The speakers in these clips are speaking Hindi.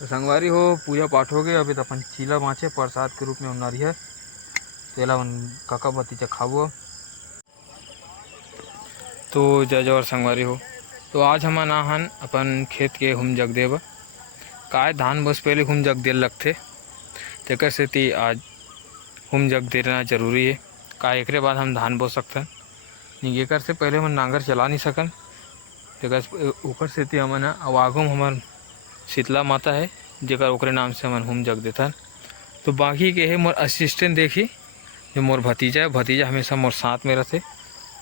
तो संगवारी हो पूजा पाठ हो गए। अभी तो अपन चीला बाँचे प्रसाद के रूप में नारियल तेला काका भतीजा खाबो। तो जय जवाहर संगवारी हो। तो आज हम आहन अपन खेत के हुम जग देव काय धान बस पहले हुम जग दे लगते तेकर सेती आज हुम जग देना जरूरी है। का एकरे बाद हम धान बो सकथन नहीं, एकर से पहले हम नांगर चला नहीं सकन। तेकर ओकर सेती हमन अब आगू में हमर शीतला माता है जेकर ओकरे नाम से हमन हुम जग देथन। तो बाकी के है मोर असिस्टेंट देखी जो मोर भतीजा है, भतीजा हमेशा मोर साथ में रहते।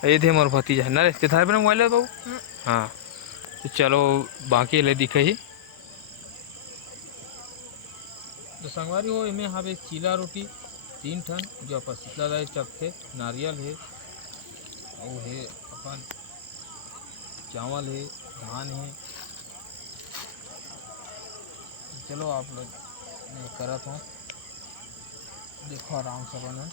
ये थे मोर भतीजा है ना रे थार पर मोबाइल है बाबू। हाँ तो चलो बाकी ले दिखे ही। तो संगवारी हो इमें हवे चीला रोटी 3 ठन जो अपन शीतला दाई चखथे, नारियल है और है अपन चावल है, धान है। चलो आप लोग करत हो देखो आराम से बना।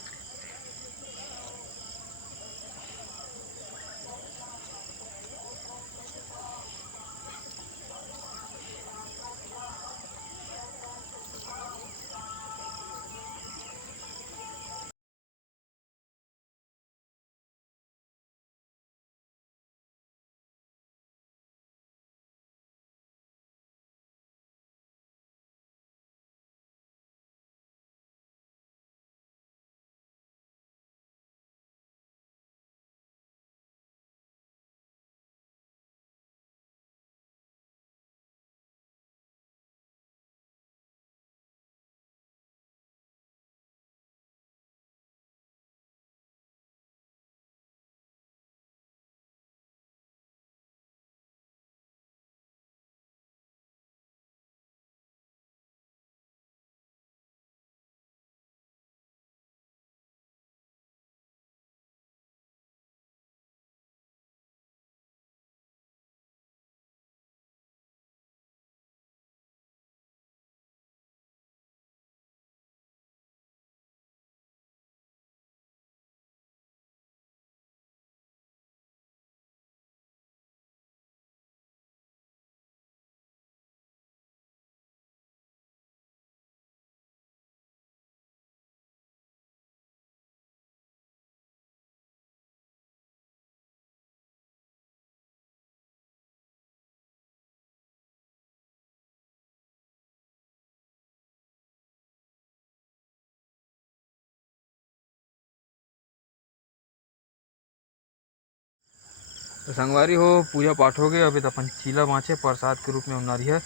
तो संगवारी हो पूजा पाठ हो गए। अभी तो अपन चीला बाँचे प्रसाद के रूप में नारियल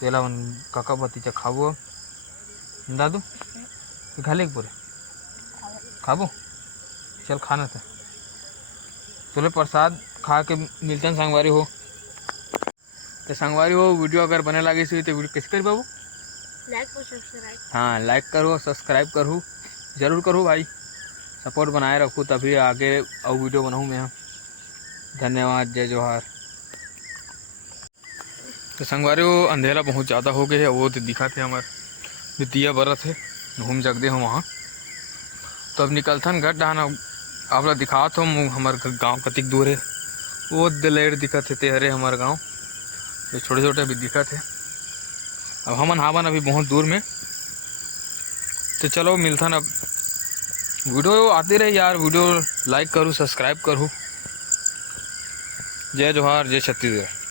तेला काका भतीजा खाबो। दादू खा ले पूरे खाबो। चल खाना था चलो प्रसाद खा के मिलते संगवारी हो। तो संगवारी हो वीडियो अगर बने लगे तो वीडियो कैसे करी बाबू? लाइक और सब्सक्राइब। हाँ लाइक करो सब्सक्राइब करूँ जरूर करूँ भाई, सपोर्ट बनाए रखूँ तभी आगे और वीडियो बनाऊँ मैं। धन्यवाद, जय जवाहर। तो संगवारी हो अंधेरा बहुत ज़्यादा हो गया है, वो तो दिखा थे हमारे दिया बरत है घूम जग दे हम वहाँ। तो अब निकलथन घर डहान आप लोग दिखात हो हमार गाँव कतिक दूर है। वो दिलेर दिखत है तेहरे हमारे गाँव जो छोटे छोटे भी दिखत है। अब हमन हावन अभी बहुत दूर में। तो चलो मिलथन अब वीडियो आते रहे यार, वीडियो लाइक करूँ सब्सक्राइब करूँ। जय जवाहर जय छत्तीसगढ़।